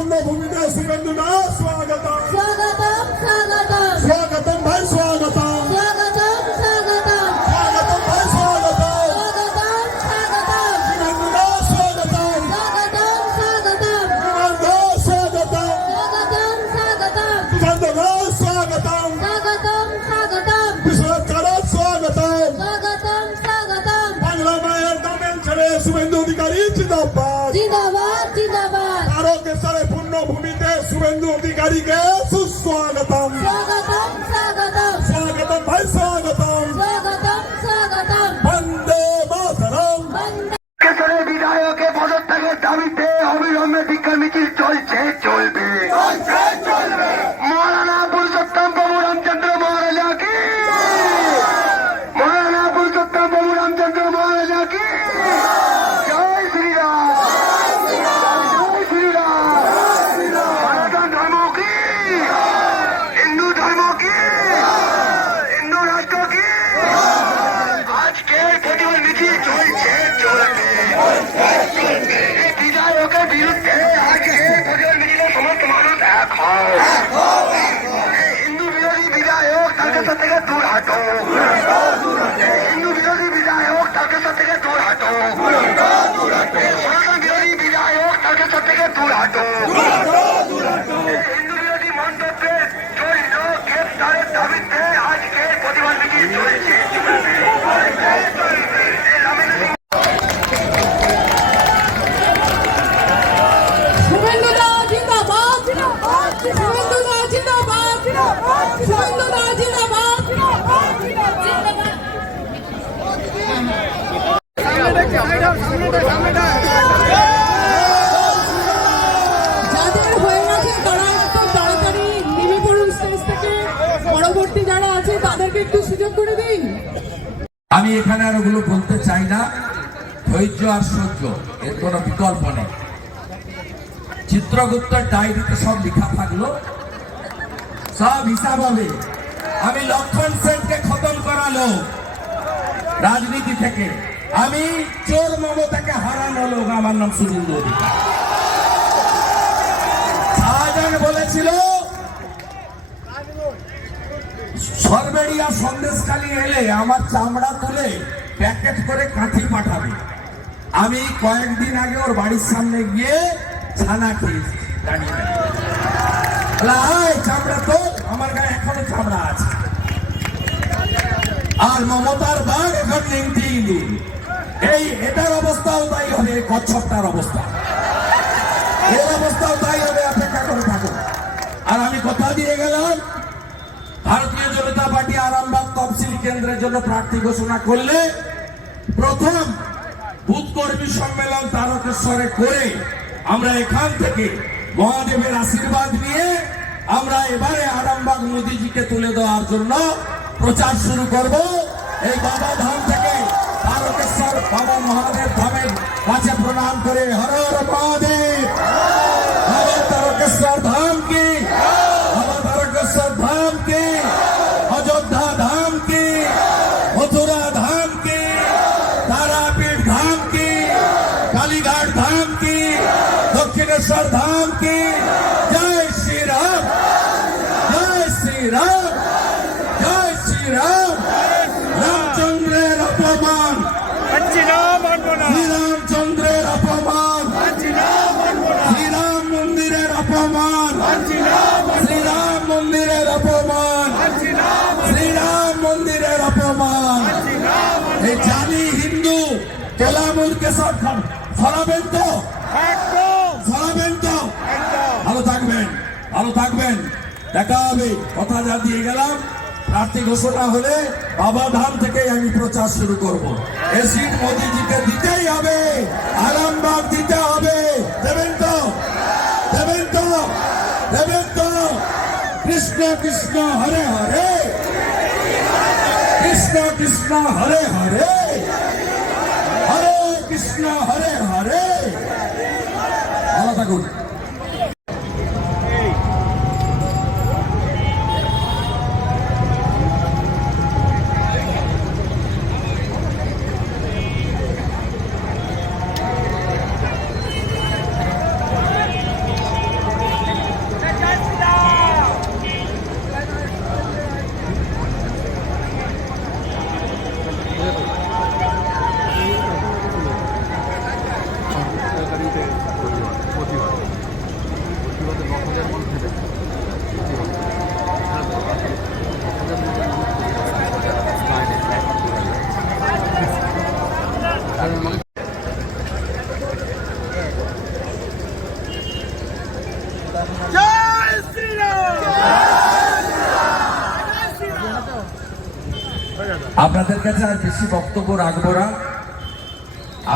पुण्यभूमिते शुभेंदुना स्वागतम स्वागतम स्वागतम स्वागतम भाई स्वागतम स्वागतम स्वागतम स्वागतम भाई स्वागतम स्वागतम स्वागतम स्वागतम स्वागतम स्वागतम स्वागतम स्वागतम स्वागतम स्वागतम स्वागतम विश्वकरण स्वागतम स्वागतम स्वागतम बांग्ला मायर दामेन छड़े शुभेंदु अधिकारी जिंदाबाद जिंदाबाद जिंदाबाद तारों के सारे पुण्यभूमिते शुभेंदु अधिकारी के सुस्वागतम स्वागतम स्वागतम स्वागतम भाई स्वागतम स्वागतम स्वागतम वंदे मातरम কেশরে বিধায়কের পদত্যাগের দাবিতে অবিলম্বে বিক্ষোভ মিছিল চলবে মৌলানা পুরুষোত্তম প্রভু রামচন্দ্র মহারাজা কি মৌলানা পুরুষোত্তম প্রভু রামচন্দ্র মহারাজা কি জয় শ্রীরাম জয় শ্রীরাম সনাতন ধর্ম কি হিন্দু ধর্ম কি হিন্দু রাষ্ট্র কি আজকে প্রতিবাদ মিছিল চলবে এই বিধায়কের বিরুদ্ধে আজকে প্রতিবাদ মিছিলে সমস্ত মানুষ এক হও হিন্দু বিরোধী বিধায়ক তারকেশ্বর থেকে দূর হাঁটো হিন্দু বিরোধী বিধায়ক তারকেশ্বর থেকে দূর হাঁটো সনাতন বিরোধী বিধায়ক তারকেশ্বর থেকে দূর হাঁটো হিন্দু বিরোধী মন্তব্যে জড়িত গ্রেপ্তারের দাবিতে আজকে প্রতিবাদ মিছিল চলবে শুভেন্দুদা জিন্দাবাদ শুভেন্দুদা জিন্দাবাদ শুভেন্দুদা জিন্দাবাদ যাদের হয়ে গেছে তারা একটু তাড়াতাড়ি নেমে পড়ুন স্টেজ থেকে। পরবর্তী যারা আছে তাদেরকে একটু সুযোগ করে দিন। আমি এখানে আর ওগুলো বলতে চাই না। ধৈর্য আর সহ্য এর কোনো বিকল্প নেই। চিত্রগুপ্তের ডায়েরিতে সব লেখা থাকলো, সব হিসাব হবে। আমি লক্ষণ সেনকে খতম করালো রাজনীতি থেকে, আমি চোর মমতাকে হারানো লোক। আমার নাম শুভেন্দু অধিকারী। শাহজাহান বলেছিল সরবেড়িয়া সন্দেশখালী এলে আমার চামড়া তুলে প্যাকেট করে কাঠি পাঠাবে। আমি কয়েকদিন আগে ওর বাড়ির সামনে গিয়ে ছানা খেয়েছি দাঁড়িয়ে দাঁড়িয়ে। চামড়া তো আমার গায়ে এখনো চামড়া আছে। আর মমতার বাঘ এখন নেই। এই এটার অবস্থাও তাই হবে, কচ্ছপটার অবস্থা এর অবস্থাও তাই হবে। অপেক্ষা করে থাকুন। আর আমি কথা দিয়ে গেলাম, ভারতীয় জনতা পার্টি আরামবাগ তফসিল কেন্দ্রের জন্য প্রার্থী ঘোষণা করলে প্রথম বুথ কর্মী সম্মেলন তারকেশ্বরে করে আমরা এখান থেকে মহাদেবের আশীর্বাদ নিয়ে আমরা এবারে আরামবাগ মোদীজিকে তুলে দেওয়ার জন্য প্রচার শুরু করব। এই বাবা ধাম থেকে তারকেশ্বর বাবা মহাদেব ধামের কাছে প্রণাম করে হর হর মহাদেব, বাবা তারকেশ্বর ধাম কি, বাবা তারকেশ্বর ধাম কি, অযোধ্যা ধাম কি, মথুরা ধাম কি, তারাপীঠ ধাম কি, কালীঘাট ধাম কি, দক্ষিণেশ্বর ধাম কি। জয় শ্রীরাম, জয় শ্রীরাম, জয় শ্রীরাম। রামচন্দ্রের অপমান, শ্রীরামচন্দ্রের অপমান, শ্রীরাম মন্দিরের অপমান, শ্রীরাম মন্দিরের অপমান, শ্রীরাম মন্দিরের অপমান। এই জানি হিন্দু তেলামুলকে সব সরাবেন তো, সরাবেন তো। ভালো থাকবেন, ভালো থাকবেন। দেখা হবে। কথা যা দিয়ে গেলাম, প্রার্থী ঘোষণা হলে বাবা ধাম থেকে আমি প্রচার শুরু করব। এই সিট মোদীজিকে দিতেই হবে, আরামবাগ দিতে হবে। দেবেন তো, দেবেন তো, দেবেন তো। কৃষ্ণ কৃষ্ণ হরে হরে, কৃষ্ণ কৃষ্ণ হরে হরে, হরে কৃষ্ণ হরে হরে। ভালো থাকুন। আপনাদের কাছে আর বেশি বক্তব্য রাখবো না।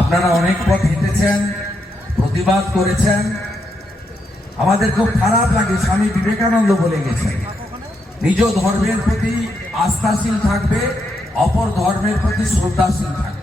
আপনারা অনেক পথ হেঁটেছেন, প্রতিবাদ করেছেন। আমাদের খুব খারাপ লাগে, স্বামী বিবেকানন্দ বলে গেছেন, নিজ ধর্মের প্রতি আস্থাশীল থাকবে, অপর ধর্মের প্রতি শ্রদ্ধাশীল থাকবে।